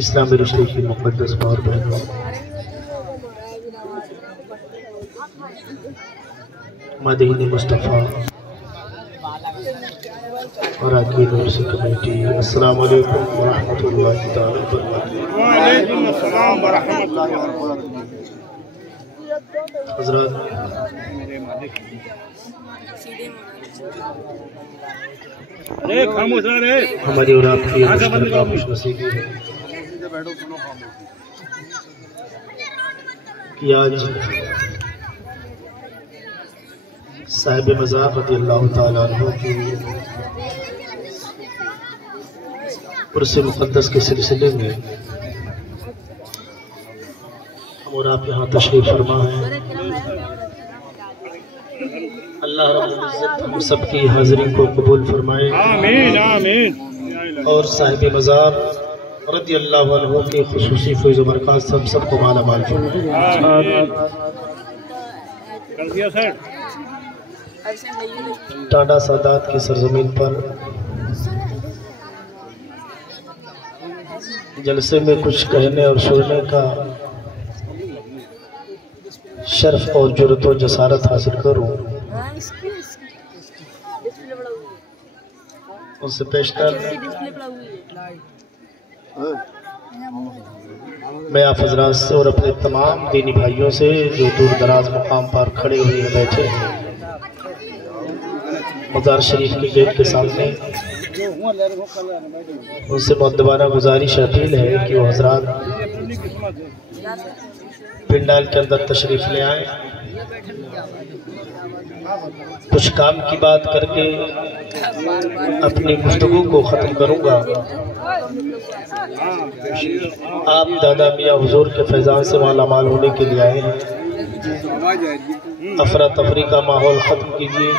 اسلامی رشتے کی مقدس ماں اور بہنوں، مدینہ مصطفیٰ اور آقی نور سے کمیٹی، السلام علیکم ورحمۃ اللہ تعالی وبرکاتہ۔ وعلیکم السلام ورحمۃ اللہ وبرکاتہ۔ حضرات، ہماری اور آپ کی مشترکہ خوش نصیبی ہے کہ آج صاحب مزار رضی اللہ تعالیٰ عنہ کی عرس مقدس کے سلسلے میں ہم اور آپ یہاں تشریف فرما ہیں۔ اللہ رب العزت ہم سب کی حاضری کو قبول فرمائے، آمین آمین۔ اور صاحب مزار رضی اللہ عنہ کی خصوصی فیض و برکات سے ہم سب کو مالا مال فرمائے۔ ٹانڈا سادات کی سرزمین پر جلسے میں کچھ کہنے اور سننے کا شرف اور جرأت و جسارت حاصل کروں، ان سے پیشتر میں آپ حضرات سے اور اپنے تمام دینی بھائیوں سے جو دور دراز مقام پر کھڑے ہوئے بیٹھے ہیں مزار شریف کے گیٹ کے سامنے، ان سے مؤدبانہ گزارش اپیل ہے کہ وہ حضرات پنڈال کے اندر تشریف لے آئیں۔ کچھ کام کی بات کر کے اپنی گفتگو کو ختم کروں گا۔ آپ دادا میاں حضور کے فیضان سے مالا مال ہونے کے لیے آئے ہیں، افراتفری کا ماحول ختم کیجیے،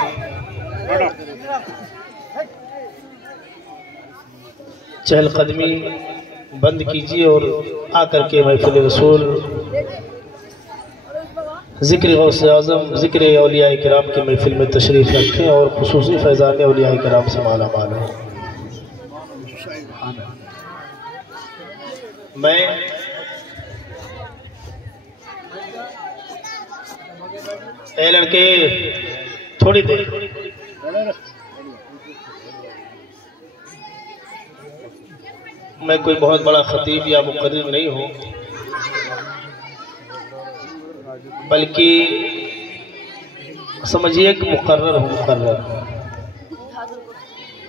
چہل قدمی بند کیجیے اور آ کر کے محفل رسول، ذکر غوث اعظم، ذکر اولیاء کرام کی محفل میں تشریف رکھیں اور خصوصی فیضان اولیاء کرام سے مالا مال ہوں۔ میں اے لڑکے تھوڑی دیر، میں کوئی بہت بڑا خطیب یا مقرر نہیں ہوں، بلکہ سمجھیے کہ مقرر ہوں، مقرر،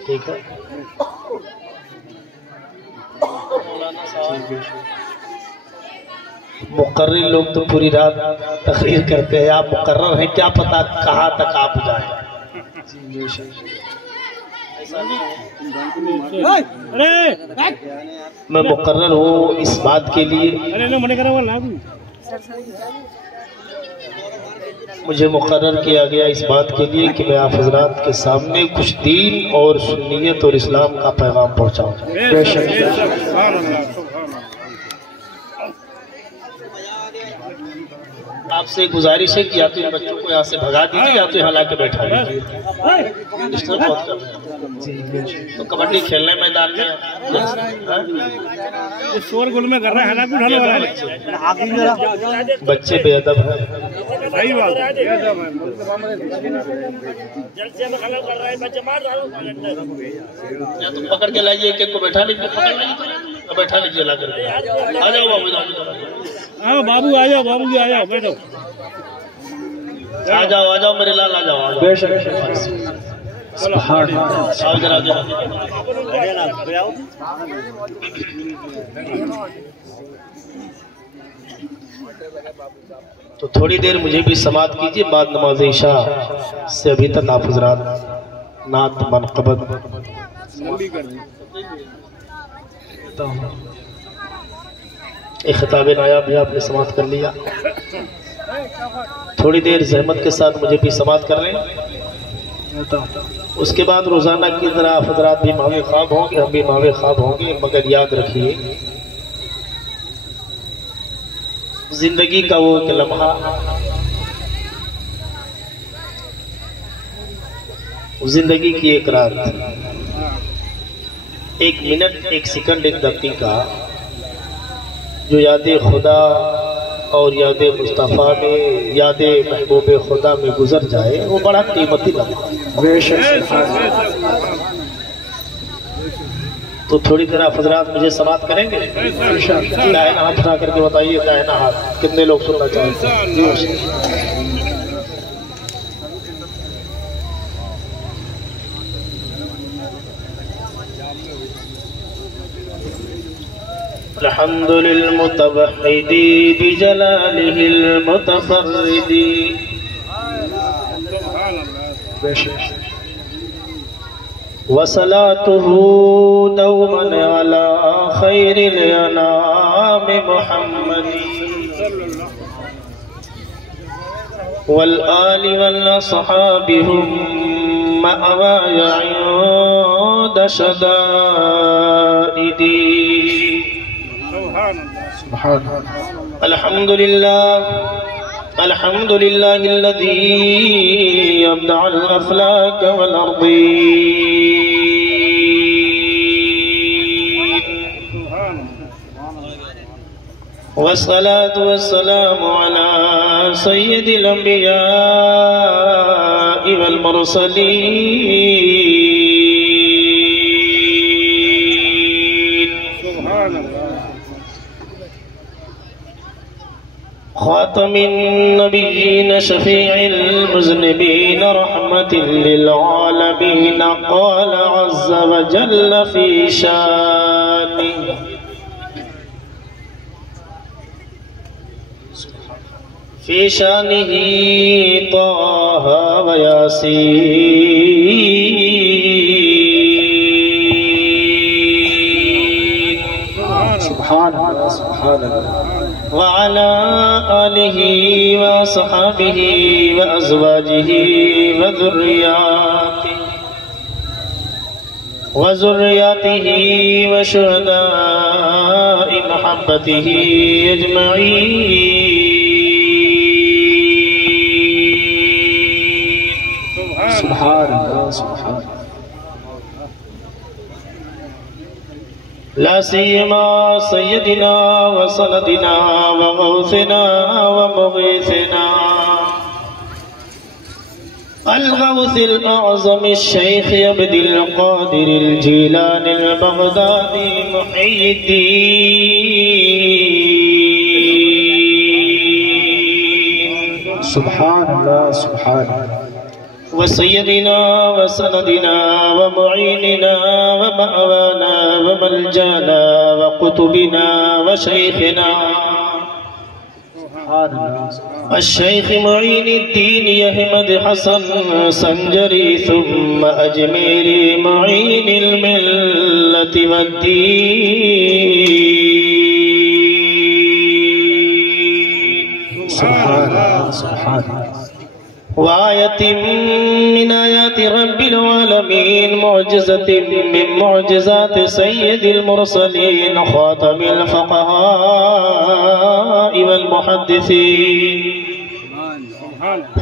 ٹھیک ہے؟ مقرر لوگ تو پوری رات تقریر کرتے ہیں، آپ مقرر ہیں، کیا پتا کہاں تک آپ جائیں۔ میں مقرر ہوں اس بات کے لیے، مجھے مقرر کیا گیا اس بات کے لیے کہ میں آپ حضرات کے سامنے کچھ دین اور سنیت اور اسلام کا پیغام پہنچاؤں۔ آپ سے گزارش ہے کہ یا تو ان بچوں کو یہاں سے بھگا دیجیے یا تو یہاں لا کے بیٹھا دیجیے، ڈسٹرب بہت کر رہے ہیں۔ تو کبڈی کھیلنے میدان میں شور گل میں کر رہا ہے، بچے بے ادب ہیں، یا تو پکڑ کے لائیے ایک کو بیٹھا لیجیے، بیٹھا لیجیے لا کر کے۔ آ جاؤ بابو، بابو آ جاؤ، بابو جی آ جاؤ، بیٹھو، آ جاؤ میرے لال، آ جاؤ۔ تو تھوڑی دیر مجھے بھی سماعت کیجیے، بعد نماز عشاء سے ابھی تک آپ حضرات نعت منقبت ایک خطاب نایاب بھی آپ نے سماعت کر لیا، تھوڑی دیر زحمت کے ساتھ مجھے بھی سماعت کر لیں، اس کے بعد روزانہ کی طرح آپ حضرات بھی ماوے خواب ہوں گے، ہم بھی ماوے خواب ہوں گے، مگر یاد رکھیے زندگی کا وہ ایک لمحہ، زندگی کی ایک رات ایک منٹ، ایک سیکنڈ، ایک دقیقہ جو یاد خدا اور یاد مصطفیٰ میں، یاد محبوب خدا میں گزر جائے، وہ بڑا قیمتی لمحہ ہے۔ تو تھوڑی دیر آپ حضرات مجھے سماعت کریں گے؟ دائنا ہاتھ اٹھا کر کے بتائیے، دائنا ہاتھ کتنے لوگ سننا چاہتے ہیں؟ الحمد للمتوحد بجلاله المتفرد وصلاته دوما على خير الانام محمد والآل والاصحاب هم مأواي عند شدائدي الحمد لله الذي يبدع الأفلاك والأرضين والصلاة والسلام على سيد الأنبياء والمرسلين خاتم النبيين شفيع المذنبين رحمة للعالمين قال عز وجل في شانه طه وياسين سبحان الله سبحان الله وعلى آله وصحابه وأزواجه وذرياته وشهداء محبته أجمعين سبحان الله سبحان الله لا سيما سيدنا وسندنا وغوثنا ومغيثنا الغوث الأعظم الشيخ عبد القادر الجيلاني البغدادي محي الدين سبحان الله سبحان الله وسيدنا وسندنا ومعيننا ومأوانا وملجانا وقطبنا وشيخنا الشيخ معين الدين أحمد حسن سنجري ثم أجميري معين الملة والدين سبحان الله سبحان الله وآية من آيات رب العالمين معجزة من معجزات سيد المرسلين خاتم الفقهاء والمحدثين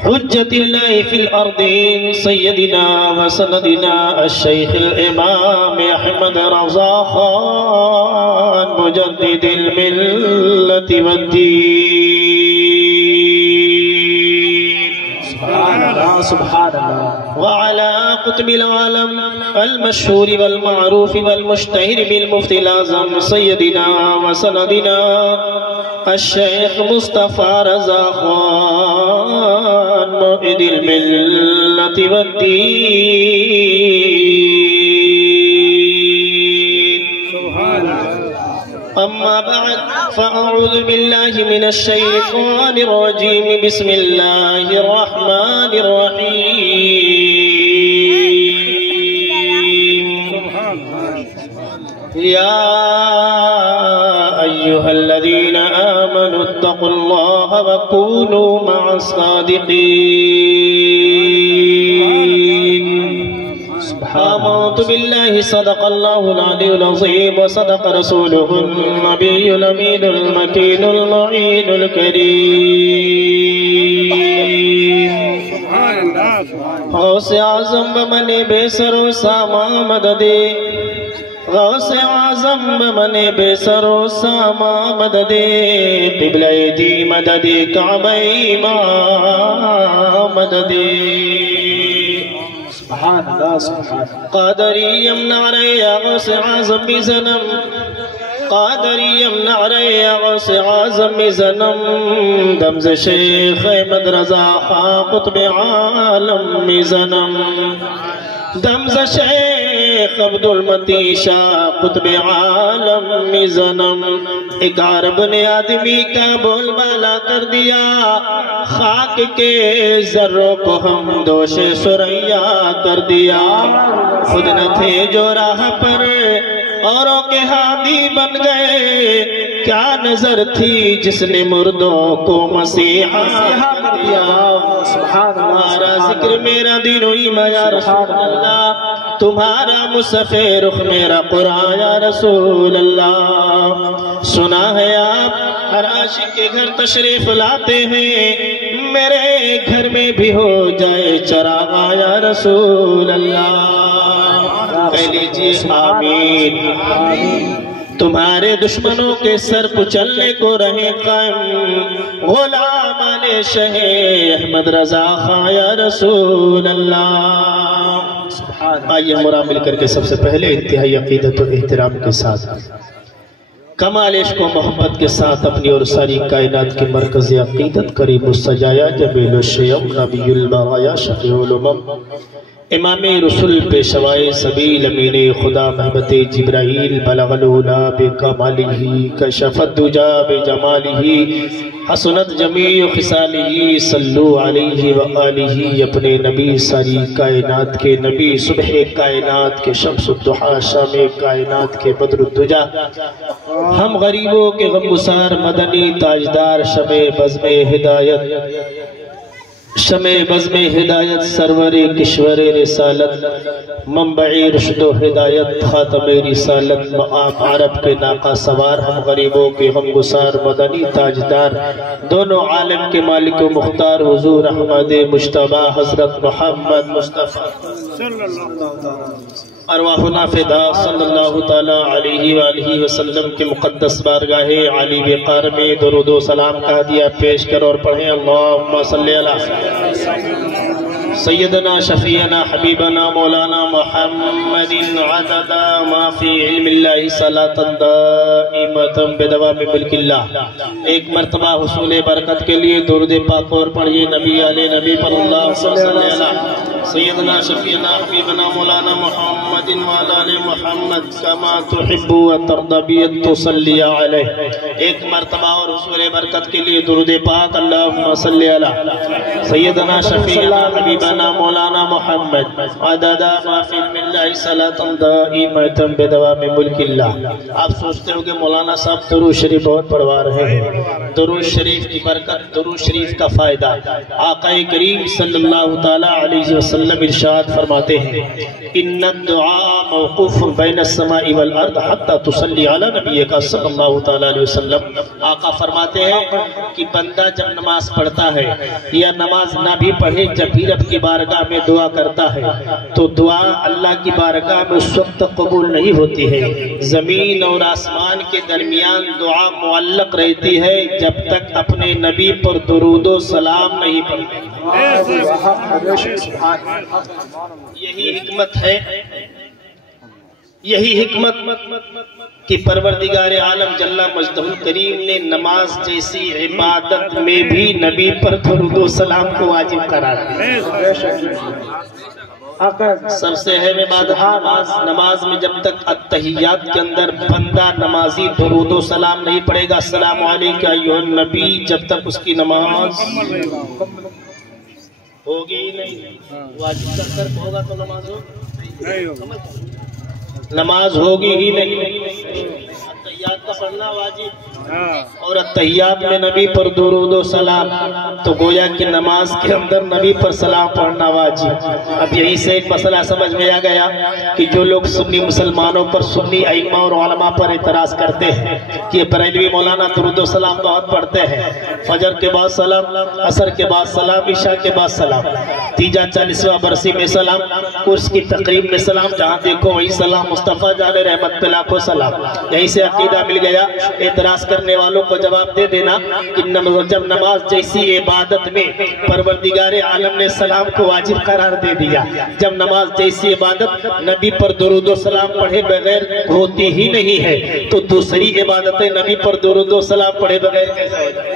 حجة الله في الأرضين سيدنا وسندنا الشيخ الإمام أحمد رضا خان مجدد الملة والدين سبحان الله وعلى قطب العالم المشهور والمعروف والمشتهر بالمفتي الأعظم سيدنا وسندنا الشيخ مصطفى رضا خان موعد الملة والدين أما بعد فأعوذ بالله من الشيطان الرجيم بسم الله الرحمن الرحيم يا أيها الذين آمنوا اتقوا الله وكونوا مع الصادقين آمنت بالله صدق الله العلي العظيم وصدق رسوله النبي الأمين المكين المعين الكريم غوث اعظم بمن بے سر و ساما مدد غوث اعظم بمن بے سر و ساما مدد قبلہ دی مدد کعبہ ما مدد سبحان اللہ سبحان اللہ قادری یمنع رہے غوث اعظم بزنم قادری یمنع رہے غوث اعظم بزنم دمز شیخ احمد رضا خان قطب عالم بزنم دمز شیخ عبدالمتی شاہ قطب عالم بزنم ایک عرب نے آدمی کا بول بالا کر دیا خاک کے ذروں کو ہم دوش سریا کر دیا خود نہ تھے جو راہ پر اوروں کے ہادی بن گئے کیا نظر تھی جس نے مردوں کو مسیحا کر دیا تمہارا ذکر میرا دین و ایمان یا رسول اللہ تمہارا مصحف رخ میرا قرآن یا رسول اللہ سنا ہے آپ ہر عاشق کے گھر تشریف لاتے ہیں میرے گھر میں بھی ہو جائے چراغ یا رسول اللہ کہہ لیجئے آمین تمہارے دشمنوں کے سر کچلنے کو رہے قائم غلام علی شہ احمد رضا خان یا رسول اللہ آئیے ہمارا مل کر کے سب سے پہلے انتہائی عقیدت و احترام کے ساتھ کمال عشق و محبت کے ساتھ اپنی اور ساری کائنات کی مرکز عقیدت قریب السجایا جمیل الشیم نبی البرایا شفیع الامم امام رسول پیشوائے سبیل امین خدا محبت جبرائیل بلغ العلا بکمالہ کشف الدجا بجمالہ حسنت جمیع خصالہ صلو علیہ وآلہ اپنے نبی ساری کائنات کے نبی صبح کائنات کے شمس الضحا شام کائنات کے بدر الدجا ہم غریبوں کے غمگسار مدنی تاجدار شمع بزم ہدایت سرور کشور رسالت منبع رشد و ہدایت خاتم رسالت معاف عرب کے ناقہ سوار ہم غریبوں کے غمگسار مدنی تاجدار دونوں عالم کے مالک و مختار حضور احمد مجتبی حضرت محمد مصطفیٰ ارواحنا فدا صلی اللہ تعالی علیہ وآلہ وسلم کے مقدس بارگاہ علی وقار میں درود و سلام کا ہدیہ پیش کر اور پڑھیں اللہم صلی اللہ سیدنا شفیعنا حبیبنا مولانا محمد عدد ما فی علم اللہ صلاة دائمتا بدوام ملک اللہ ایک مرتبہ حصول برکت کے لیے درود پاک اور پڑھئے نبی علیہ نبی پر اللہ صلی اللہ علیہ سیدنا شفیعنا حبیبنا مولانا محمد وعلى محمد کما تحب و ترضبیت تصلی علیہ ایک مرتبہ اور حصول برکت کے لیے درود پاک اللہم صلی اللہ سیدنا شفیعنا حبیبنا مولانا محمد عدد ما فی علم اللہ صلاة دائمتا بدوام ملک اللہ آپ سوچتے ہو کہ مولانا صاحب درود شریف بہت پڑھوا رہے ہیں درود شریف کی برکت درود شریف کا فائدہ آقا کریم صلی اللہ تعالی علیہ وسلم ارشاد فرماتے ہیں ان الدعاء موقوف بین السماء والارض حتی تصلی علی نبی کا صلی اللہ تعالی علیہ وسلم آقا فرماتے ہیں کہ بندہ جب نماز پڑھتا ہے یا نماز نہ بھی پڑھے جب بھی رب کی بارگاہ میں دعا کرتا ہے تو دعا اللہ کی بارگاہ میں اس وقت قبول نہیں ہوتی ہے زمین اور آسمان کے درمیان دعا معلق رہتی ہے جب تک اپنے نبی پر درود و سلام نہیں پڑھتے یہی حکمت کہ پروردگار عالم جل مجدہ الکریم نے نماز جیسی عبادت میں بھی نبی پر درود و سلام کو واجب قرار دیا سب سے اہم بات نماز میں جب تک التحیات کے اندر بندہ نمازی درود و سلام نہیں پڑھے گا السلام علیکہ ایھا النبی جب تک اس کی نماز ہوگی ہی نہیں واجب کر ہوگا تو نماز نماز ہوگی ہی نہیں التحیات کا پڑھنا واجب اور التحیات میں نبی پر درود و سلام، تو گویا کہ نماز کے اندر نبی پر سلام پڑھنا واجب۔ اب یہی سے ایک مسئلہ سمجھ میں آ گیا کہ جو لوگ سنی مسلمانوں پر، سنی ائمہ اور علماء پر اعتراض کرتے ہیں کہ بریلوی مولانا درود و سلام بہت پڑھتے ہیں، فجر کے بعد سلام، عصر کے بعد سلام، عشاء کے بعد سلام، تیجا 40واں برسی میں سلام، عرس کی تقریب میں سلام، جہاں دیکھو وہی سلام، مصطفیٰ جان رحمت پہ لاکھوں سلام۔ یہیں سے عقیدہ مل گیا۔ اعتراض کرنے والوں کو جواب دے دینا کہ جب نماز جیسی عبادت میں پروردگار عالم نے سلام کو واجب قرار دے دیا، جب نماز جیسی عبادت نبی پر درود و سلام پڑھے بغیر ہوتی ہی نہیں ہے، تو دوسری عبادتیں نبی پر درود و سلام پڑھے بغیر کیسے ہو جائے؟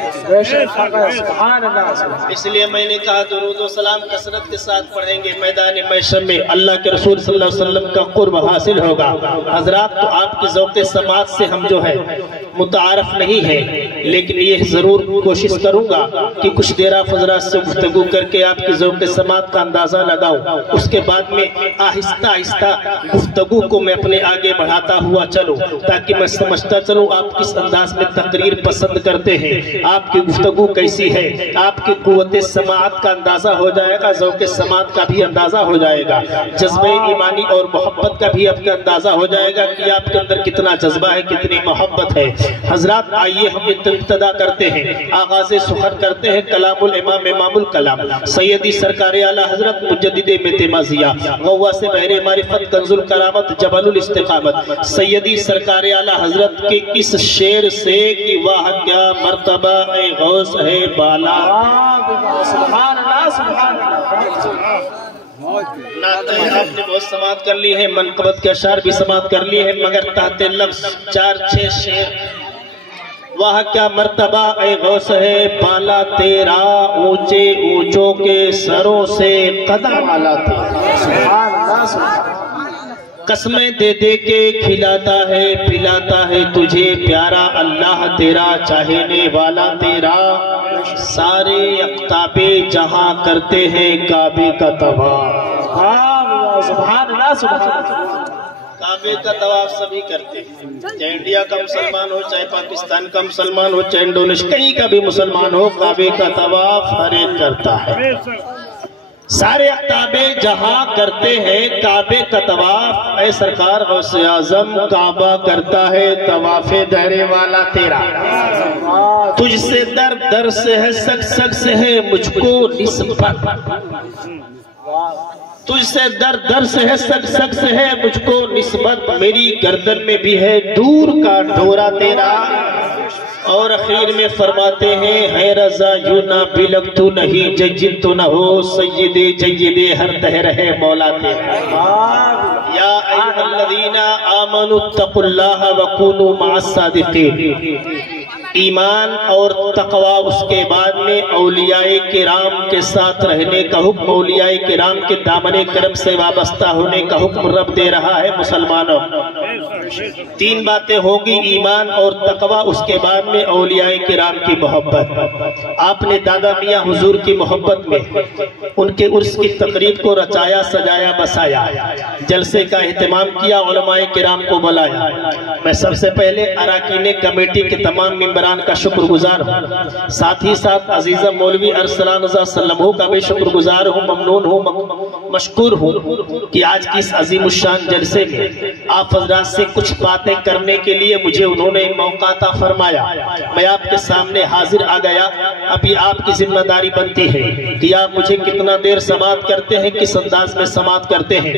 اس لیے میں نے کہا درود و سلام کثرت کے ساتھ پڑھیں گے، میدان محشر میں اللہ کے رسول صلی اللہ علیہ وسلم کا قرب حاصل ہوگا۔ حضرات، تو آپ کی ذوق سماعت سے ہم جو ہے متعارف نہیں ہے، لیکن یہ ضرور کوشش کروں گا کہ کچھ دیر آپ حضرات سے گفتگو کر کے آپ کی ذوق سماعت کا اندازہ لگاؤں، اس کے بعد میں آہستہ آہستہ گفتگو کو میں اپنے آگے بڑھاتا ہوا چلوں، تاکہ میں سمجھتا چلوں آپ کس انداز میں تقریر پسند کرتے ہیں، آپ کی گفتگو کیسی ہے، آپ کی قوت سماعت کا اندازہ ہو جائے گا، ذوق سماعت کا بھی اندازہ ہو جائے گا، جذبہ ایمانی اور محبت کا بھی آپ کا اندازہ ہو جائے گا کہ آپ کے اندر کتنا جذبہ ہے، کتنی محبت ہے۔ حضرات، آئیے ہم ابتدا کرتے ہیں، آغاز سخن کرتے ہیں کلام الامام امام الکلام سیدی سرکار اعلیٰ حضرت مجدد متمازیہ غواص بحر معرفت کنز الکرامت جبل الاستقامت سیدی سرکار اعلیٰ حضرت کے اس شعر سے کہ واہ کیا مرتبہ اے غوث ہے بالا۔ سبحان اللہ، سبحان اللہ۔ نعتیں آپ نے بہت سماعت کر لی ہے، منقبت کے اشعار بھی سماعت کر لی ہے، مگر تحت لفظ 4-6 شعر۔ واہ کیا مرتبہ اے غوث ہے بالا تیرا، اونچے اونچوں کے سروں سے قدم والا تیرا۔ سبحان اللہ، سبحان اللہ۔ قسمیں دے دے کے کھلاتا ہے پلاتا ہے تجھے پیارا اللہ تیرا، چاہنے والا تیرا، سارے اقطاب جہاں کرتے ہیں کعبے کا طواف۔ سبحان اللہ، سبحان اللہ۔ کعبے کا طواف سبھی کرتے ہیں، چاہے انڈیا کا مسلمان ہو، چاہے پاکستان کا مسلمان ہو، چاہے انڈونیشیا کہیں کا بھی مسلمان ہو، کعبے کا طواف ہر ایک کرتا ہے۔ سارے اقطاب جہاں کرتے ہیں کعبے کا طواف، اے سرکار غوث اعظم کعبہ کرتا ہے طواف دہرے والا تیرا، تجھ سے در در سے ہے سگ سگ سے ہے مجھ کو نسبت، تجھ سے در در سے ہے سگ سگ سے ہے مجھ کو نسبت، میری گردن میں بھی ہے دور کا ڈورا تیرا۔ اور اخیر میں فرماتے ہیں ہے رضا یوں نہ بلک تو نہیں ججن تو نہ ہو سید جید ہر تہ رہے مولا تیرا۔ یا ایھا الذین آمنوا اتقوا اللہ وکونوا مع الصادقین۔ ایمان اور تقوی، اس کے بعد میں اولیاء کرام کے ساتھ رہنے کا حکم، اولیاء کرام کے دامن کرم سے وابستہ ہونے کا حکم رب دے رہا ہے مسلمانوں۔ 3 باتیں ہوگی، ایمان اور تقوی، اس کے بعد میں اولیاء کرام کی محبت۔ آپ نے دادا میاں حضور کی محبت میں ان کے عرس کی تقریب کو رچایا سجایا بسایا، جلسے کا اہتمام کیا، علماء کرام کو بلایا۔ میں سب سے پہلے اراکین کمیٹی کے تمام ممبران کا شکر گزار ہوں، ساتھ ہی ساتھ عزیزہ مولوی ارسلان رضا سلمہ کا بھی شکر گزار ہوں، ممنون ہوں، مشکور ہوں کہ آج کی اس عظیم الشان جلسے میں آپ حضرات سے کچھ باتیں کرنے کے لیے مجھے انہوں نے موقع عطا فرمایا۔ میں آپ کے سامنے حاضر آ گیا۔ ابھی آپ کی ذمہ داری بنتی ہے کہ آپ مجھے کتنا دیر سماعت کرتے ہیں، کس انداز میں سماعت کرتے ہیں۔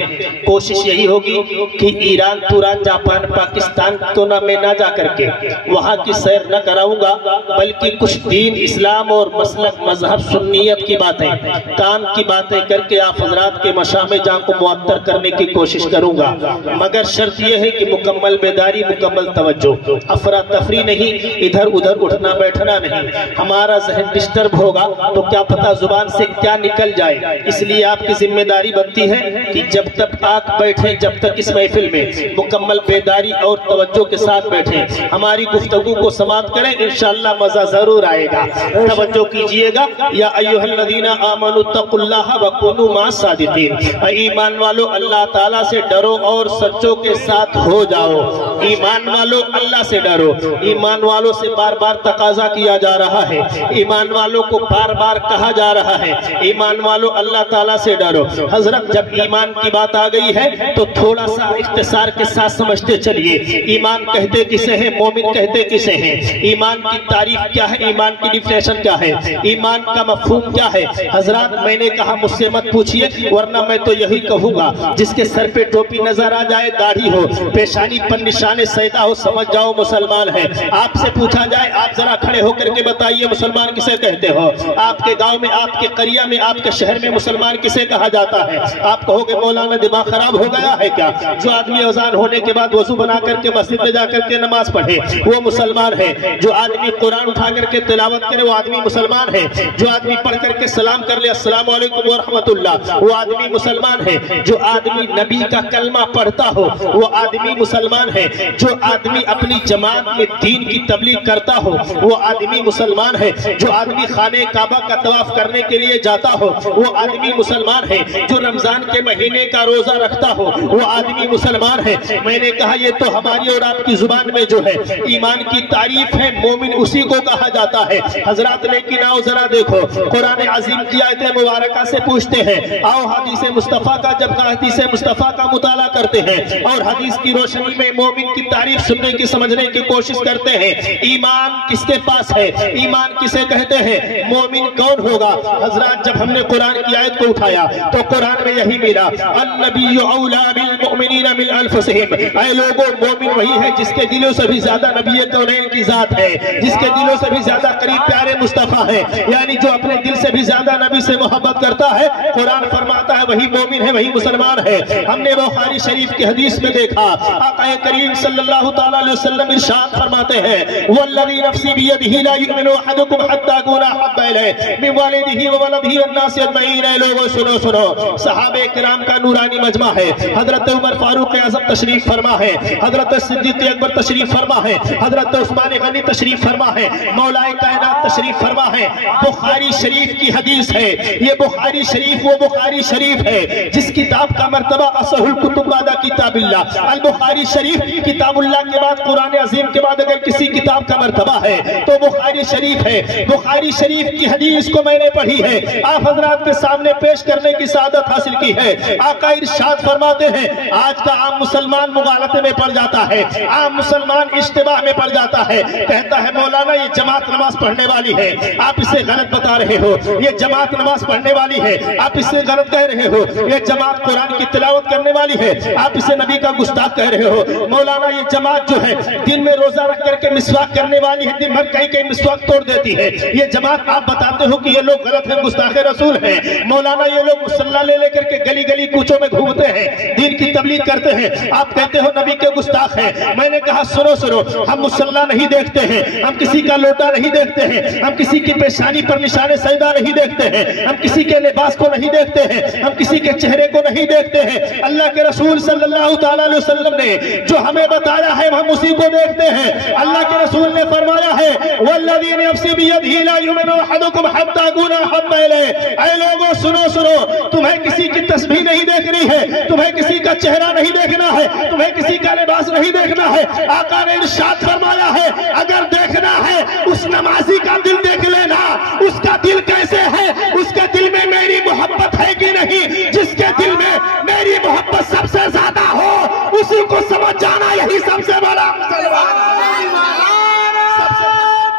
کوشش یہی ہوگی کہ ایران، توران، جاپان، پاکستان تو میں نہ جا کر کے وہاں کی سیر نہ کراؤں گا، بلکہ کچھ دین، اسلام اور مسلک، مذہب، سنیت کی باتیں، کام کی باتیں کر کے آپ حضرات کے مشام جان کو معطر کرنے کی کوشش کروں گا، مگر شرط یہ ہے کہ مکمل بیداری، مکمل توجہ، افراتفری نہیں، ادھر ادھر اٹھنا بیٹھنا نہیں۔ ہمارا ذہن ڈسٹرب ہوگا تو کیا پتہ زبان سے کیا نکل جائے، اس لیے آپ کی ذمہ داری بنتی ہے کہ جب تک آپ بیٹھیں، جب تک اس محفل میں مکمل بیداری اور توجہ کے ساتھ بیٹھیں، ہماری گفتگو کو سماعت کریں، انشاءاللہ مزہ ضرور آئے گا۔ توجہ کیجئے گا، یا ایھا الذین آمنوا اتقوا اللہ وکونوا مع الصادقین، اے ایمان والو اللہ تعالیٰ سے ڈرو اور سچوں کے ساتھ ہو جاؤ۔ ایمان والوں اللہ سے ڈرو. ایمان والوں سے بار بار تقاضا کیا جا رہا ہے, ایمان والوں کو بار بار کہا جا رہا ہے, ایمان والوں اللہ تعالیٰ سے ڈرو. حضرت جب ایمان کی بات آ گئی ہے تو تھوڑا سا اختصار کے ساتھ سمجھتے چلیے. ایمان کہتے کسے ہیں, مومن کہتے کسے ہیں, ایمان کی تعریف کیا ہے, ایمان کی ڈیفینیشن کیا ہے, ایمان کا مفہوم کیا ہے. حضرات میں نے کہا مجھ سے مت پوچھئے, ورنہ میں تو یہی کہوں گا جس کے سر پہ ٹوپی نظر آ جائے, داڑھی ہو, پیشانی پر نشان سیدا ہو, سمجھ جاؤ مسلمان ہے. آپ سے پوچھا جائے آپ ذرا کھڑے ہو کر کے بتائیے مسلمان کسے کہتے ہو. آپ کے گاؤں میں, آپ کے قریہ میں, آپ کے شہر میں مسلمان کسے کہا جاتا ہے. آپ کہو گے مولانا دماغ خراب ہو گیا ہے کیا؟ جو آدمی اذان ہونے کے بعد وضو بنا کر کے مسجد میں جا کر کے نماز پڑھے وہ مسلمان ہے. جو آدمی قرآن اٹھا کر کے تلاوت کرے وہ آدمی مسلمان ہے. جو آدمی پڑھ کر کے سلام کر لے السلام علیکم ورحمۃ اللہ وہ آدمی مسلمان ہے. جو آدمی نبی کا کلمہ پڑھتا ہو وہ آدمی مسلمان ہے. جو آدمی اپنی جماعت میں دین کی تبلیغ کرتا ہو وہ آدمی مسلمان ہے. جو آدمی خانہ کعبہ کا طواف کرنے کے لیے جاتا ہو وہ آدمی مسلمان ہے. جو رمضان کے مہینے کا روزہ رکھتا ہو وہ آدمی مسلمان ہے. میں نے کہا یہ تو ہماری اور آپ کی زبان میں جو ہے ایمان کی تعریف ہے, مومن اسی کو کہا جاتا ہے. حضرات لیکن آؤ ذرا دیکھو قرآن عظیم کی آیت مبارکہ سے پوچھتے ہیں, آؤ حدیث مصطفیٰ کا جب حدیث مصطفیٰ کا مطالعہ کرتے ہیں اور حدیث کی روشنی میں مومن کی تعریف سننے کی سمجھنے کی کوشش کرتے ہیں. ایمان کس کے پاس ہے, ایمان کسے کہتے ہیں, مومن کون ہوگا. حضرات جب ہم نے قرآن کی آیت کو اٹھایا تو قرآن میں یہی ملا, النبی اولا بالمؤمنین من انفسہم. اے لوگوں مومن وہی ہے جس کے دلوں سے بھی زیادہ نبی کونین کی ذات ہے, جس کے دلوں سے بھی زیادہ قریب پیارے مصطفیٰ ہیں, یعنی جو اپنے دل سے بھی زیادہ نبی سے محبت کرتا ہے. قرآن فرماتا ہے وہی مومن ہے, وہی مسلمان ہے. ہم نے بخاری شریف کی حدیث میں دیکھا آقا کریم صلی اللہ تعالیٰ علیہ وسلم ارشاد فرماتے ہیں, والذی نفسی بیدہ لا یؤمن احدکم حتی اکون احب الیہ من والدہ وولدہ والناس اجمعین. اے لوگوں سنو سنو, صحابہ کرام کا نورانی مجمع ہے. حضرت عمر فاروق اعظم تشریف فرما ہے, حضرت صدیق اکبر تشریف فرما ہے, حضرت عثمان غنی تشریف فرما ہے, مولا کائنات تشریف فرما ہے. بخاری شریف کی حدیث ہے. یہ بخاری شریف وہ بخاری شریف ہے جس کتاب کا مرتبہ اصح الکتب بعد کتاب اللہ. البخاری شریف کتاب اللہ کے بعد قرآن عظیم کے بعد اگر کسی کتاب کا مرتبہ ہے تو بخاری شریف ہے. بخاری شریف کی حدیث کو میں نے پڑھی ہے, آپ حضرات کے سامنے پیش کرنے کی سعادت حاصل کی ہے. آقا ارشاد فرماتے ہیں آج کا عام مسلمان مغالطے میں پڑ جاتا ہے, عام مسلمان اشتباہ میں پڑ جاتا ہے. کہتا ہے مولانا یہ جماعت نماز پڑھنے والی ہے, آپ اسے غلط بتا رہے ہو. یہ جماعت نماز پڑھنے والی ہے, آپ اسے غلط کہہ رہے ہو. یہ جماعت قرآن کی تلاوت کرنے والی ہے, آپ اسے نبی کا گستاخ کہہ رہے ہو. مولانا یہ جماعت جو ہے دن میں روزہ رکھ کر کے مسواک کرنے والی ہے, دن بھر کہیں کہیں مسواک توڑ دیتی ہے. یہ جماعت آپ بتاتے ہو کہ یہ لوگ غلط ہیں, گستاخ رسول ہیں. مولانا یہ لوگ مصلی لے لے کر کے گلی گلی کوچوں میں گھومتے ہیں, دین کی تبلیغ کرتے ہیں, آپ کہتے ہو نبی کے گستاخ ہیں. میں نے کہا سنو سنو, ہم مصلی نہیں دیکھتے ہیں, ہم کسی کا لوٹا نہیں دیکھتے ہیں, ہم کسی کی پیشانی پر نشان سجدہ نہیں دیکھتے ہیں, ہم کسی کے لباس کو نہیں دیکھتے ہیں, ہم کسی کے چہرے کو نہیں دیکھتے ہیں. اللہ کے رسول صلی اللہ تعالیٰ علیہ وسلم نے جو ہمیں بتایا ہے ہم اسی کو دیکھتے ہیں. اللہ کے رسول نے فرمایا ہے والذی نفسی بیدہ لا یؤمن احدکم حتی اکون احب الیہ. اے لوگوں سنو سنو, تمہیں کسی کی تسبیح نہیں دیکھنی ہے, تمہیں کسی کا چہرہ نہیں دیکھنا ہے, تمہیں کسی کا لباس نہیں دیکھنا ہے. آقا نے ارشاد فرمایا ہے اگر دیکھنا ہے اس نمازی کا دل دیکھ لینا, اس کا دل کیسے ہے, اس کے دل میں میری محبت ہے کہ نہیں. جس کے دل میں میری محبت سب سے زیادہ ہو اسی کو سمجھ جانا, یہی سب سے بڑا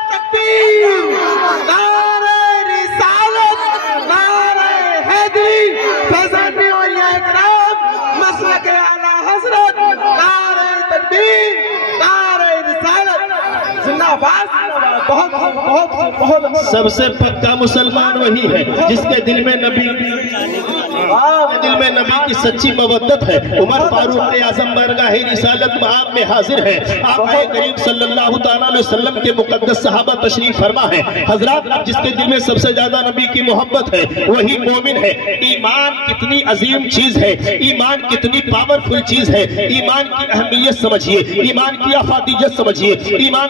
تکبیر, نعرہ رسالت, نعرہ حیدری, فیضان اولیاء کرام, مسلک اعلی حضرت, نعرہ تکبیر, نعرہ رسالت, زندہ باد. بہت بہت بہت سب سے پکا مسلمان وہی ہے جس کے دل میں نبی کی سچی مودت ہے. عمر فاروق اعظم بارگاہ رسالت مآب میں حاضر ہے. آپ کریم صلی اللہ تعالیٰ علیہ وسلم کے مقدس صحابہ تشریف فرما ہے. حضرات جس کے دل میں سب سے زیادہ نبی کی محبت ہے وہی مومن ہے. ایمان کتنی عظیم چیز ہے, ایمان کتنی پاورفل چیز ہے. ایمان کی اہمیت سمجھیے, ایمان کی افادیت سمجھیے, ایمان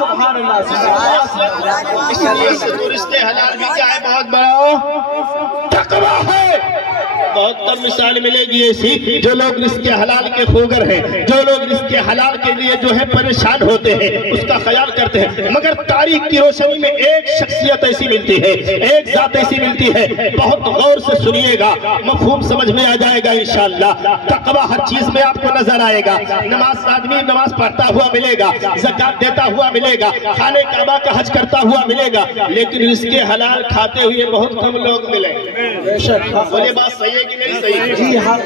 سبحان اللہ اس لیے سے تو رزق حلال بھی کیا ہے؟ بہت بڑا تقویٰ ہے۔ بہت کم مثال ملے گی ایسی جو لوگ رزق حلال کے خوگر ہیں، جو لوگ رزق حلال کے لیے جو ہے پریشان ہوتے ہیں، اس کا خیال کرتے ہیں۔ مگر تاریخ کی روشنی میں ایک شخصیت ایسی ملتی ہے، ایک ذات ایسی ملتی ہے، بہت غور سے سنیے گا، مفہوم سمجھ میں آ جائے گا انشاءاللہ۔ تقویٰ ہر چیز میں آپ کو نظر آئے گا۔ نماز آدمی نماز پڑھتا ہوا ملے گا، زکات دیتا ہوا ملے گا، خانہ کعبہ کا حج کرتا ہوا ملے گا، لیکن رزق حلال کھاتے ہوئے بہت کم لوگ ملے۔ بے شک بولے بات صحیح ہے کہ نہیں صحیح؟ جی ہاں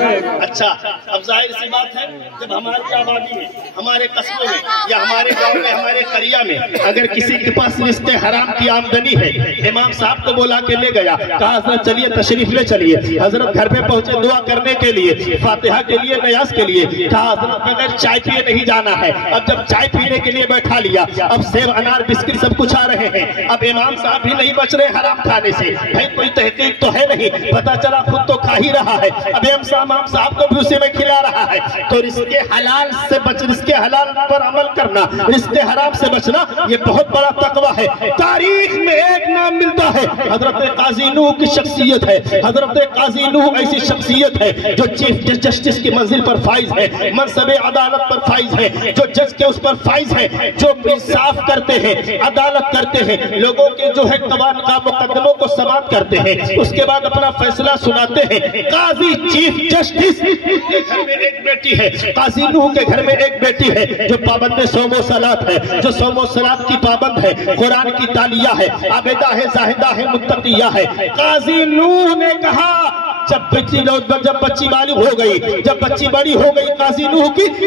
اچھا، اب ظاہر سی بات ہے جب ہماری آبادی میں، ہمارے قصبے میں یا ہمارے گاؤں میں، ہمارے قریہ میں اگر کسی کے پاس رزق حرام کی آمدنی ہے، امام صاحب کو بولا کے لے گیا، کہا حضرت چلیے تشریف لے چلیے، حضرت گھر پہ پہنچے دعا کرنے کے لیے، فاتحہ کے لیے، نیاز کے لیے، کہا حضرت بغیر چائے پیے نہیں جانا ہے۔ اب جب چائے پینے کے لیے بیٹھا لیا، اب سیب انار بسکٹ سب کچھ آ رہے ہیں، اب امام صاحب بھی نہیں بچ رہے حرام کھانے سے، بھائی کوئی تحقیق تو ہے نہیں، پتا چلا خود تو کھا ہی رہا ہے، اب امام صاحب کو بھی اسی میں کھلا رہا ہے۔ تو رزق حلال سے رزق حلال پر عمل کرنا، رزق حرام سے بچنا، یہ بہت بڑا تقویٰ ہے۔ تاریخ میں ایک نام ملتا ہے، حضرت قاضی نوح کی شخصیت ہے۔ حضرت قاضی نوح ایسی شخصیت ہے جو چیف جسٹس کی منزل پر فائز ہے، منصب عدالت پر فائز ہے، جو جج کے اس پر فائز ہے، جو انصاف کرتے ہیں، عدالت کرتے ہیں، لوگوں کے جو ہے قوانین کا مقدموں کو سماعت کرتے ہیں، اس کے بعد اپنا فیصلہ سناتے ہیں۔ قاضی چیف جسٹس کے گھر میں ایک بیٹی ہے، قاضی نوح کے گھر میں ایک بیٹی ہے جو پابند صوم و صلاۃ ہے، جو صوم و صلاۃ کی پابند ہے، قرآن کی تالیہ ہے، عابدہ ہے، زاہدہ ہے، متقیہ ہے۔ قاضی نوح نے کہا جب بچی بالغ ہو گئی، جب بچی بڑی ہو گئی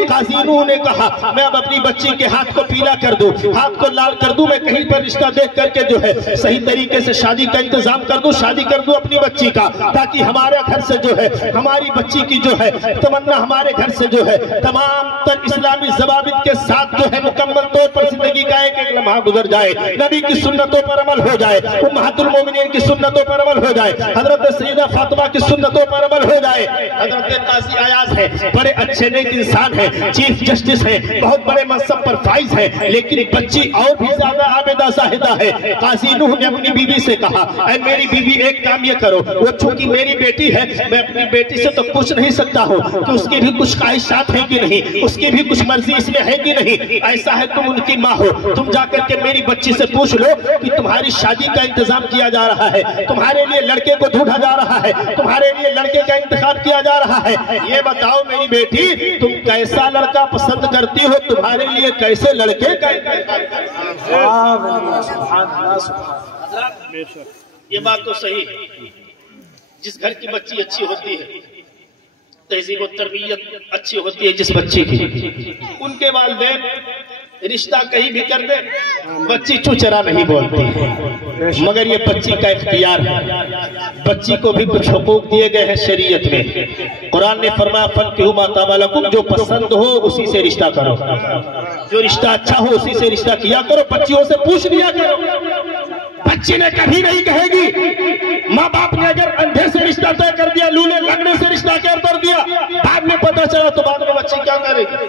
قاضی نوح نے کہا میں اب اپنی بچی کے ہاتھ کو پیلا کر دوں، ہاتھ کو لال کر دوں، میں کہیں پر رشتہ دیکھ کر کے جو ہے صحیح طریقے سے شادی کا انتظام کر دوں، شادی کر دوں اپنی بچی کا، تاکہ ہمارے گھر سے جو ہے ہماری بچی کی جو ہے تمنا ہمارے گھر سے جو ہے تمام تر اسلامی ضوابط کے ساتھ جو ہے مکمل طور پر زندگی کا ایک ایک لمحہ گزر جائے، نبی کی سنتوں پر عمل ہو جائے، امہات المومنین کی سنتوں پر عمل ہو جائے، حضرت سیدہ فاطمہ کی سنتوں پر عمل ہو جائے۔ حضرت قاضی ایاز ہے، بڑے اچھے نیک انسان ہیں، چیف جسٹس ہیں، بہت بڑے منصب پر فائز ہیں، لیکن بچی اور بھی زیادہ عابدہ زاہدہ ہے۔ قاضی نوح نے اپنی بیوی سے کہا اے میری بیوی ایک کام یہ کرو، وہ چونکہ میری بیٹی ہے میں اپنی بیٹی سے تو پوچھ نہیں سکتا ہوں کہ اس کی بھی کچھ خواہشات ہیں کہ نہیں، اس کی بھی کچھ مرضی اس میں ہے کہ نہیں، ایسا ہے تم ان کی ماں ہو، تم جا کر کے میری بچی سے پوچھ لو کہ تمہاری شادی کا انتظام کیا جا رہا ہے، تمہارے لیے لڑکے کو ڈھونڈا جا رہا ہے، تمہارے لیے لڑکے کا انتخاب کیا جا رہا ہے، یہ بتاؤ میری بیٹی تم کیسا لڑکا پسند کرتی ہو، تمہارے لیے کیسے لڑکے کا انتخاب۔ یہ بات تو صحیح ہے، جس گھر کی بچی اچھی ہوتی ہے، تہذیب و تربیت اچھی ہوتی ہے جس بچی کی، ان کے والدین رشتہ کہیں بھی کر دے بچی چوچرا نہیں بولتی، مگر یہ بچی کا اختیار ہے، بچی کو بھی کچھ حقوق دیے گئے ہیں شریعت میں۔ قرآن نے فرمایا فَانْكِحُوا مَا طَابَ لَكُمْ، جو پسند ہو اسی سے رشتہ کرو، جو رشتہ اچھا ہو اسی سے رشتہ کیا کرو، بچیوں سے پوچھ لیا کرو۔ بچی نے کبھی نہیں کہے گی، ماں باپ نے اگر اندھے سے رشتہ طے کر دیا، لولے لگنے سے رشتہ کر دیا، بعد میں پتہ چلا تو بعد میں بچی کیا کرے گی؟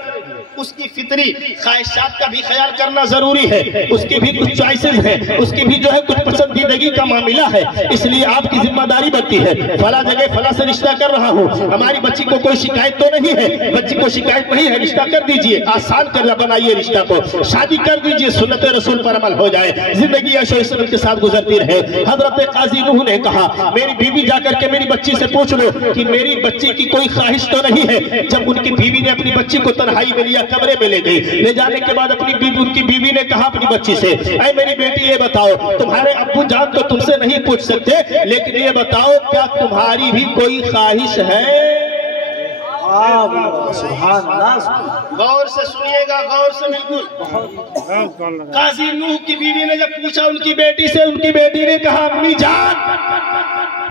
اس کی فطری خواہشات کا بھی خیال کرنا ضروری ہے، اس کی بھی کچھ چوائسز ہیں، اس کی بھی جو ہے کچھ پسندیدگی کا معاملہ ہے، اس لیے آپ کی ذمہ داری بنتی ہے فلاں جگہ فلاں سے رشتہ کر رہا ہوں، ہماری بچی کو کوئی شکایت تو نہیں ہے، بچی کو شکایت نہیں ہے، رشتہ کر دیجئے، آسان کر بنائیے رشتہ کو، شادی کر دیجئے، سنت رسول پر عمل ہو جائے، زندگی عیش و عشرت کے ساتھ گزرتی رہے۔ حضرت قاضی نوح نے کہا میری بیوی جا کر کے میری بچی سے پوچھ لو کہ میری بچی کی کوئی خواہش تو نہیں ہے۔ جب ان کی بیوی نے اپنی بچی کو تنہائی میں لیا، کمرے میں لے گئی، لے جانے کے بعد ان کی بیوی نے کہا اپنی بچی سے اے میری بیٹی یہ بتاؤ تمہارے ابو جان تو تم سے نہیں پوچھ سکتے، لیکن یہ بتاؤ کیا تمہاری بھی کوئی خواہش ہے؟ غور سے سنیے گا، غور سے بالکل۔ قاضی نوح کی بیوی نے جب پوچھا ان کی بیٹی سے، ان کی بیٹی نے کہا امی جان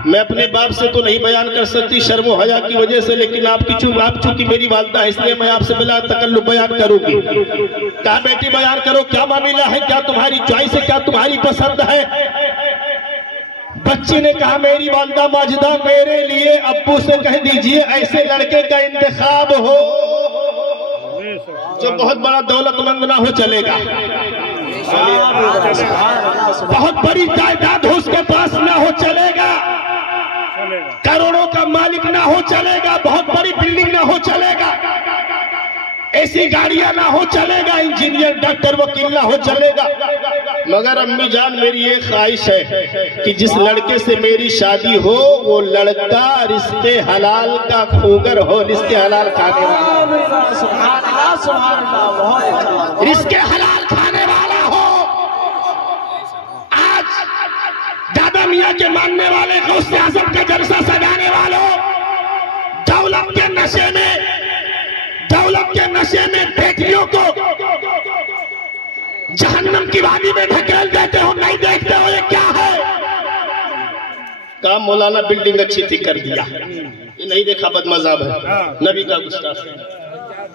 میں اپنے باپ سے تو نہیں بیان کر سکتی شرم و حیا کی وجہ سے، لیکن آپ چونکہ میری والدہ ہے اس لیے میں آپ سے بلا تکلف بیان کروں گی۔ کہا بیٹی بیان کرو کیا معاملہ ہے، کیا تمہاری چوائس ہے، کیا تمہاری پسند ہے؟ بچی نے کہا میری والدہ ماجدہ میرے لیے ابو سے کہہ دیجئے ایسے لڑکے کا انتخاب ہو جو بہت بڑا دولت مند نہ ہو چلے گا، بہت بڑی جائیداد ہو اس کے پاس نہ ہو چلے گا، کروڑوں کا مالک نہ ہو چلے گا، بہت بڑی بلڈنگ نہ ہو چلے گا، ایسی گاڑیاں نہ ہو چلے گا، انجینئر ڈاکٹر وکیل نہ ہو چلے گا، مگر امی جان میری یہ خواہش ہے کہ جس لڑکے سے میری شادی ہو وہ لڑکا رزق حلال کا خوگر ہو، رزق حلال کھانے والا، رزق حلال کھانے والا ہو۔ آج دادا میاں کے ماننے والے غوث اعظم کا جلسہ سجانے والوں، دولت کے نشے میں بیٹیوں کو جہنم کی وادی میں دھکیل دیتے ہو، نہیں دیکھتے ہو یہ کیا ہے؟ کہا مولانا بلڈنگ اچھی تھی کر دیا، یہ نہیں دیکھا بد مذہب ہے، نبی کا گستاخ ہے۔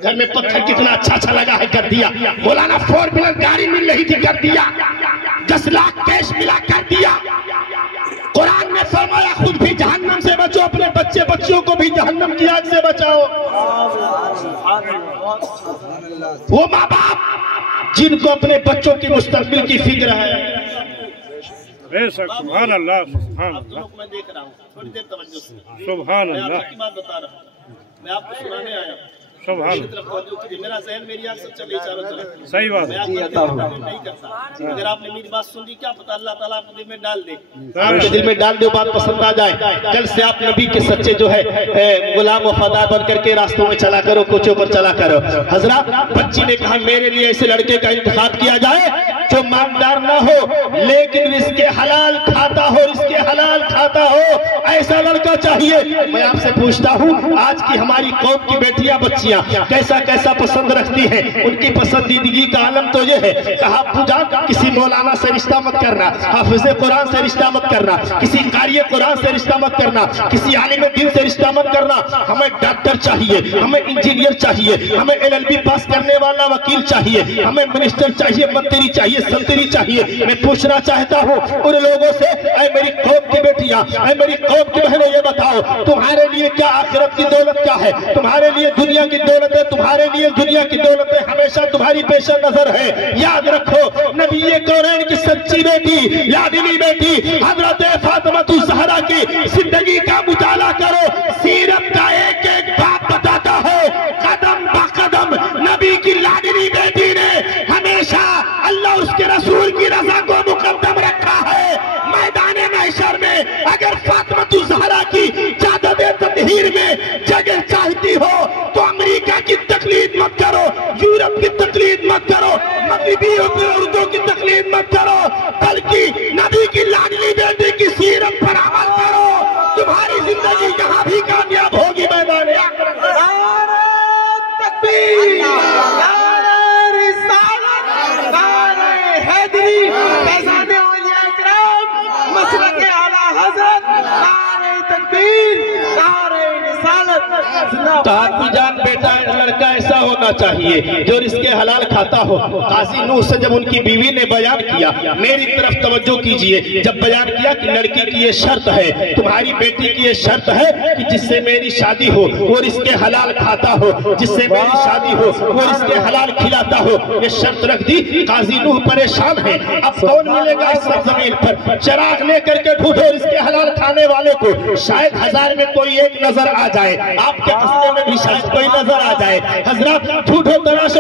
گھر میں پتھر کتنا اچھا لگا ہے کر دیا، مولانا 4 ویلر گاڑی مل رہی تھی کر دیا، 10 لاکھ کیش ملا کر دیا۔ قرآن نے فرمایا خود بھی جہنم سے بچو، اپنے بچوں کو بھی جہنم کی آگ سے بچاؤ۔ وہ ماں باپ جن کو اپنے بچوں کی مستقبل کی فکر ہے، بے شک سبحان اللہ سبحان اللہ میں دیکھ رہا ہوں، تھوڑی دیر توجہ سے سبحان میں اللہ آپ کی بات بتا رہا ہوں، میں آپ کو سنانے آیا ہوں، سبحان میرا ذہن میری آنکھ سے چلے چاروں طرف، صحیح بات میں آپ کو نہیں کرتا، اگر آپ نے میری بات سن لی کیا پتہ اللہ تعالیٰ آپ کو دل میں ڈال دے، آپ کے دل میں ڈال دے، بات پسند آ جائے، کل سے آپ نبی کے سچے جو ہے غلام وفادار بن کر کے راستوں میں چلا کرو، کوچوں پر چلا کرو۔ حضرات بچی نے کہا میرے لیے ایسے لڑکے کا انتخاب کیا جائے جو مالدار نہ ہو لیکن رزق حلال کھاتا ہو، رزق حلال کھاتا ہو، ایسا لڑکا چاہیے۔ میں آپ سے پوچھتا ہوں آج کی ہماری قوم کی بیٹیاں بچیاں کیسا پسند رکھتی ہیں، ان کی پسندیدگی کا عالم تو یہ ہے، کہا ابو جان کسی مولانا سے رشتہ مت کرنا، حافظ قرآن سے رشتہ مت کرنا، کسی قاری قرآن سے رشتہ مت کرنا، کسی عالم دین سے رشتہ مت کرنا، ہمیں ڈاکٹر چاہیے، ہمیں انجینئر چاہیے، ہمیں LLB پاس کرنے والا وکیل چاہیے، ہمیں منسٹر چاہیے، منتری چاہیے، سنتری چاہیے۔ میں پوچھنا چاہتا ہوں ان لوگوں سے، اے میری قوم کی بیٹیاں، اے میری قوم کی بہنوں، یہ بتاؤ تمہارے لیے کیا آخرت کی دولت کیا ہے؟ تمہارے لیے دنیا کی دولت ہے، تمہارے لیے دنیا کی دولت ہے ہمیشہ تمہاری پیش نظر ہے۔ یاد رکھو نبی کونین کی سچی بیٹی، لاڈلی بیٹی حضرت فاطمہ الزہرا کی زندگی کا مطالعہ کرو، سیرت کا ایک ایک باب بتاتا ہے، قدم با قدم نبی کی لاڈلی بیٹی نے ہمیشہ اللہ اس کے رسول کی رضا کو مقدم رکھا ہے۔ میدان محشر میں اگر فاطمہ الزہرا کی جادت تطہیر میں جگہ چاہتی ہو تو امریکہ کی تقلید مت کرو، یورپ کی تقلید مت کرو، مغربی اردو کی تقلید مت کرو، بلکہ نبی کی لاڈلی بیٹی کی سیرت پر عمل کرو، تمہاری زندگی یہاں بھی کامیاب ہوگی۔ میدان نعرہ تکبیر، نعرہ رسالت، نعرہ حیدری، فیضان اولیاء کرام، مسلک اعلیٰ حضرت، نعرہ تکبیر، نعرہ رسالت۔ تو جان بیٹا لڑکا ایسا ہونا چاہیے جو رزق حلال کھاتا ہو۔ قاضی نوح سے جب ان کی بیوی نے بیان کیا، میری طرف توجہ کیجئے، جب بیان کیا کہ لڑکی کی یہ شرط ہے، تمہاری بیٹی کی یہ شرط ہے کہ جس سے میری شادی ہو وہ رزق حلال کھاتا ہو، جس سے میری شادی ہو وہ رزق حلال کھلاتا ہو، یہ شرط رکھ دی۔ قاضی نوح پریشان ہے، اب کون ملے گا اس سرزمین پر؟ چراغ لے کر کے ڈھونڈو رزق حلال کھانے والے کو، شاید 1000 میں کوئی ایک نظر آ جائے، آپ کے قصبے میں بھی شاید کوئی نظر آ جائے۔ حضرات ڈھونڈو، تلاش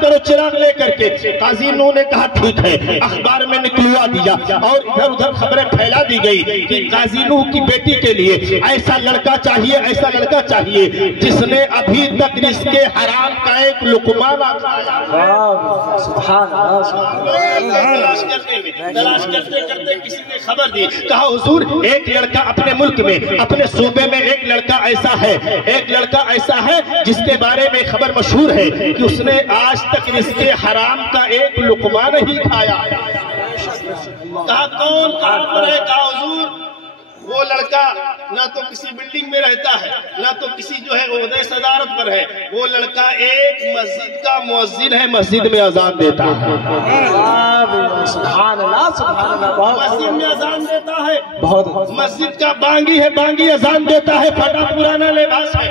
کرو چراغ لے کر کے۔ قاضی نوح نے کہا ٹھیک ہے، اخبار میں نکلوا دیا اور ادھر ادھر خبریں پھیلا دی گئی کہ قاضی نوح کی بیٹی کے لیے ایسا لڑکا چاہیے، ایسا لڑکا چاہیے جس نے ابھی تک رزق حرام کا ایک لقمہ نہ کھایا۔ تلاش کرتے کرتے کسی نے خبر دی، کہا حضور ایک لڑکا اپنے ملک میں، اپنے صوبے میں ایک لڑکا ایسا ہے جس کے بارے میں خبر مشہور ہے کہ اس نے آج تک رزق حرام کا ایک لقمہ نہیں کھایا۔ کہا کون کہاں پر ہے؟ کہا حضور وہ لڑکا نہ تو کسی بلڈنگ میں رہتا ہے، نہ تو کسی جو ہے عہدے صدارت پر ہے، وہ لڑکا ایک مسجد کا مؤذن ہے، مسجد میں اذان دیتا ہے۔ سبحان اللہ، سبحان اللہ، مسجد میں اذان دیتا ہے، مسجد کا بانگی ہے، بانگی اذان دیتا ہے، پھٹا پرانا لباس ہے۔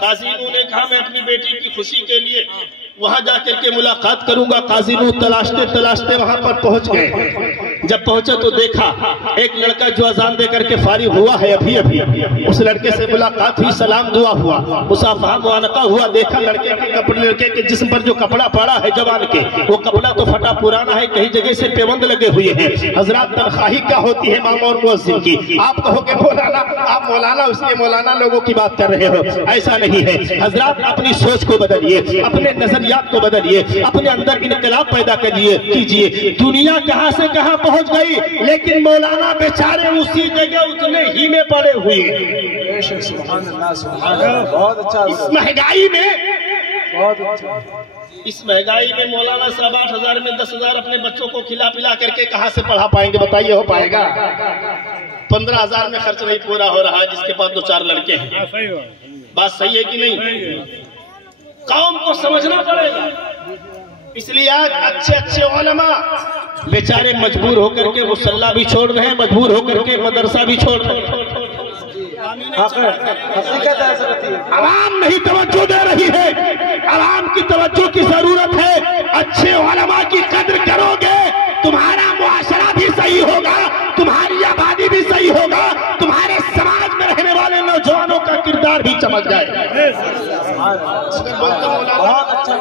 قاضی نوح نے کہا میں اپنی بیٹی کی خوشی کے لیے وہاں جا کر کے ملاقات کروں گا. قاضی نو تلاشتے تلاشتے وہاں پر پہنچ گئے. جب پہنچے تو دیکھا ایک لڑکا جو اذان دے کر کے فارغ ہوا ہے ابھی ابھی, اس لڑکے سے ملاقات ہوئی, سلام دعا ہوا, مصافحہ معانقہ ہوا. دیکھا لڑکے کے کپڑے, لڑکے کے جسم پر جو کپڑا پڑا ہے جوان کے, وہ کپڑا تو پھٹا پرانا ہے, کئی جگہ سے پیوند لگے ہوئے ہیں. حضرات تنخواہی کیا ہوتی ہے امام اور مؤذن کی؟ آپ کہو کہ مولانا, آپ مولانا اس لیے مولانا لوگوں کی بات کر رہے ہو, ایسا نہیں ہے. حضرات اپنی سوچ کو بدلیے, اپنے نظریات کو بدلیے, اپنے اندر انقلاب پیدا کیجئے. دنیا کہاں سے کہاں پہنچ گئی, لیکن مولانا بیچارے اسی جگہ اتنے ہی میں پڑے ہوئے. سبحان اللہ سبحان اللہ, بہت اچھا. اس مہنگائی میں, بہت اچھا. اس مہنگائی میں مولانا صاحب 8,000 میں 10,000 اپنے بچوں کو کھلا پلا کر کے کہاں سے پڑھا پائیں گے؟ بتائیے, ہو پائے گا؟ 15,000 میں خرچ نہیں پورا ہو رہا ہے جس کے پاس 2-4 لڑکے ہیں. بات صحیح ہے کہ نہیں؟ قوم کو سمجھنا پڑے گا. اس لیے آج اچھے علماء بیچارے مجبور ہو کر کے مصلی بھی چھوڑ رہے ہیں, مجبور ہو کر کے مدرسہ بھی چھوڑ رہے ہیں. حقیقت ایسا رہتی ہے. عوام نہیں توجہ دے رہی ہے, عوام کی توجہ کی ضرورت ہے. اچھے علماء کی قدر کرو گے, تمہارا معاشرہ بھی صحیح ہوگا, تمہاری آبادی بھی صحیح ہوگا, تمہارے سماج میں رہنے والے نوجوانوں کا کردار بھی چمک جائے گا. بہت اچھا.